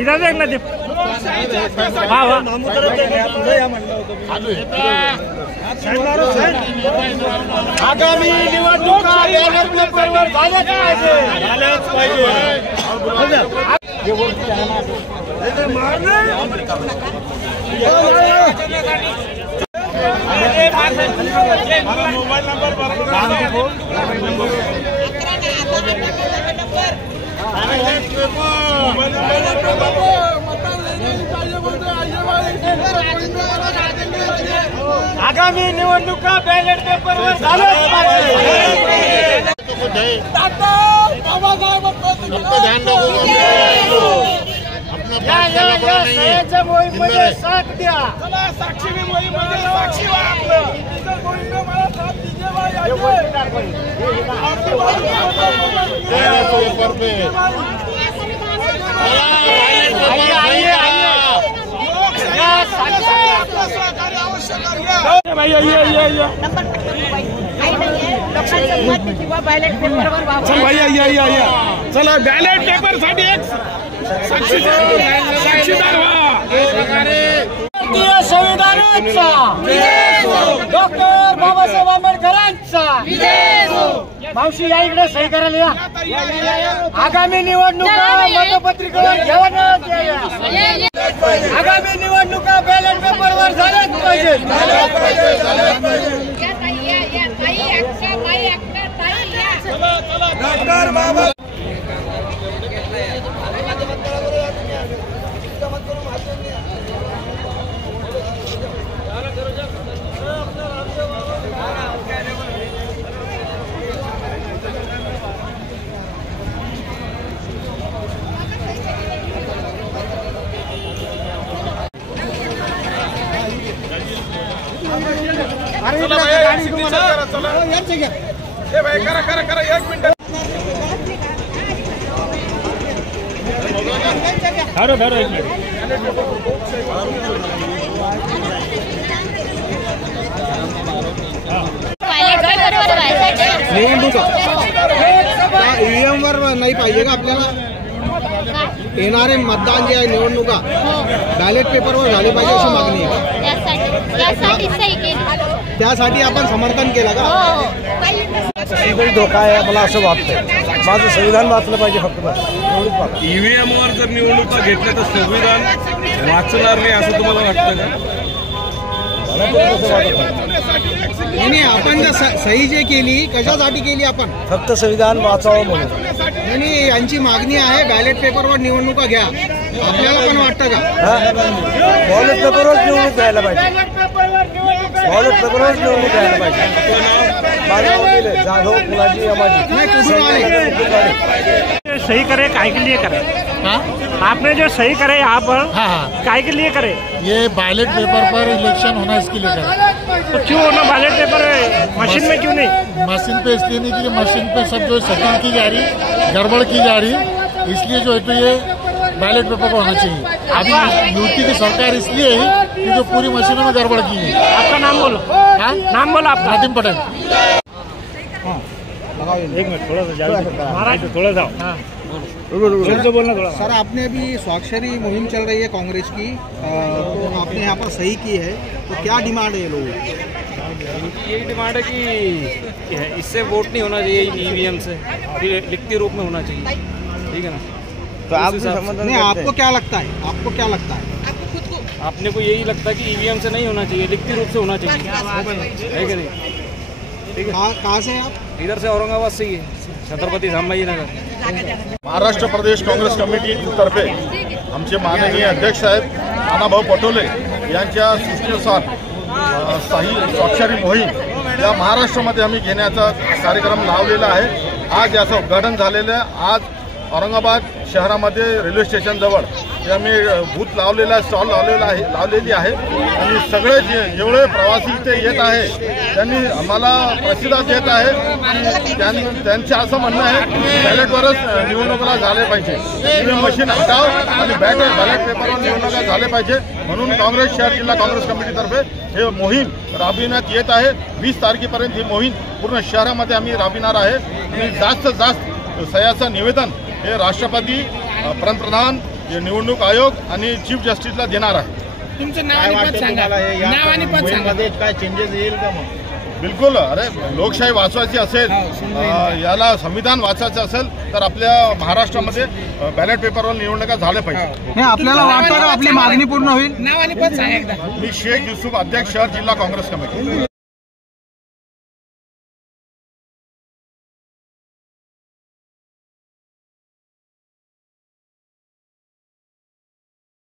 इधर देखना दीप आगामी निवडणुका झाल्याच पाहिजे। मोबाईल नंबर आगामी निवडणुका बॅलेट पेपरवर झाल्याच पाहिजे। मोहीममध्ये साथ द्या। साक्षी मोहीममध्ये साक्षी चला बॅलेट पेपर साठी एक साक्षीदार संविधानाचा डॉक्टर बाबासाहेब आंबेडकरांचा मावशी या इकडे सही करायला या। आगामी निवडणुका मतपत्रिकेवर घेऊन आगामी निवडणुका बॅलेट पेपरवर झाल्याच पाहिजे। डॉक्टर बाबा करा 1 मिनिट धारो 1 मिनिट ईव्हीएम वर नाही पाहिजे का आपल्याला येणारे मतदान जे आहे निवडणुका बॅलेट पेपरवर झाले पाहिजे अशी मागणी आहे। त्यासाठी आपण समर्थन केलं का? धोका आहे मला असं वाटतं। माझं संविधान वाचलं पाहिजे फक्त ईव्हीएम वर जर निवडणुका घेतल्या तर संविधान वाचणार नाही असं तुम्हाला वाटतं का? नाही आपण जर सही जे केली कशासाठी केली आपण फक्त संविधान वाचावं म्हणून। नाही यांची मागणी आहे बॅलेट पेपरवर निवडणुका घ्या आपल्याला पण वाटतं का? बॅलेट पेपरवर निवडणूक घ्यायला पाहिजे। बॅलेट पेपरवर निवडणूक घ्यायला पाहिजे। जाधव फुलाजी अमाजी सही करे काय के लिए करे? आपने जो सही करे यहाँ पर काय के लिए करे? ये बैलेट पेपर पर इलेक्शन होना इसके लिए करे। तो क्यों होना बैलेट पेपर मशीन में क्यों नहीं? मशीन पे इसलिए नहीं कि मशीन पे सब जो सेटिंग की जा रही गड़बड़ की जा रही इसलिए जो है तो ये बैलेट पेपर पर होना चाहिए। अभी यूपी की सरकार इसलिए है कि जो पूरी मशीनों में गड़बड़ की है। आपका नाम बोलो। नाम बोलो आपका। नादिम पटेल। 1 मिनट थोड़ा सा थोड़ा सा बोलना थोड़ा। सर आपने अभी स्वाक्षरी मुहिम चल रही है कांग्रेस की तो आपने यहाँ पर सही की है तो क्या डिमांड है लोगों की? यही डिमांड है कि इससे वोट नहीं होना चाहिए ईवीएम से लिखती रूप में होना चाहिए। ठीक है ना? तो आप नहीं आपको क्या लगता है? आपको क्या लगता है? आपने को यही लगता है कि ईवीएम से नहीं होना चाहिए लिखती रूप से होना चाहिए है कि नहीं? ठीक है। कहाँ से आप? इधर से औरंगाबाद से ही है छत्रपति संभाजीनगर। महाराष्ट्र प्रदेश काँग्रेस कमिटी तर्फे आमचे माननीय अध्यक्ष साहेब नानाभाऊ पटोले यांच्या सूचनेनुसार सही स्वाक्षरी मोहीम या महाराष्ट्रामध्ये आम्ही घेण्याचा कार्यक्रम लावलेला आहे। आज याचं उद्घाटन झालेलं आहे। आज औरंगाबाद शहरामध्ये रेल्वे स्टेशनजवळ जे आम्ही बूथ लावलेला स्टॉल लावलेली आहे आणि सगळे जेवढे प्रवासी इथे येत आहे त्यांनी आम्हाला प्रतिसाद देत आहे. त्यांचे असं म्हणणं आहे की बॅलेटवरच निवडणुका झाले पाहिजे, ईव्हीएम मशीन हटाव आणि बॅलेट पेपरवर निवडणुका झाले पाहिजे. म्हणून काँग्रेस शहर जिल्हा काँग्रेस कमिटीतर्फे हे मोहीम राबविण्यात येत आहे. 20 तारखेपर्यंत ही मोहीम पूर्ण शहरामध्ये आम्ही राबविणार आहे आणि जास्तीत जास्त सह्याचं निवेदन हे राष्ट्रपती, पंतप्रधान, निवडणूक आयोग आणि चीफ जस्टिसला देणार आहे. तुमचं नाव आणि पद सांगा. नाव आणि पद सांगा. काय चेंजेस येईल का मग? बिलकुल. अरे लोकशाही वाचवायची असेल, याला संविधान वाचायचं असेल तर आपल्या महाराष्ट्रामध्ये बॅलेट पेपरवर निवडणुका झाल्या पाहिजे. आपल्याला वाटतं का आपली मागणी पूर्ण होईल? नाव आणि पद सांगा एकदा. मी शेख युसुफ, अध्यक्ष शहर जिल्हा काँग्रेस कमिटी.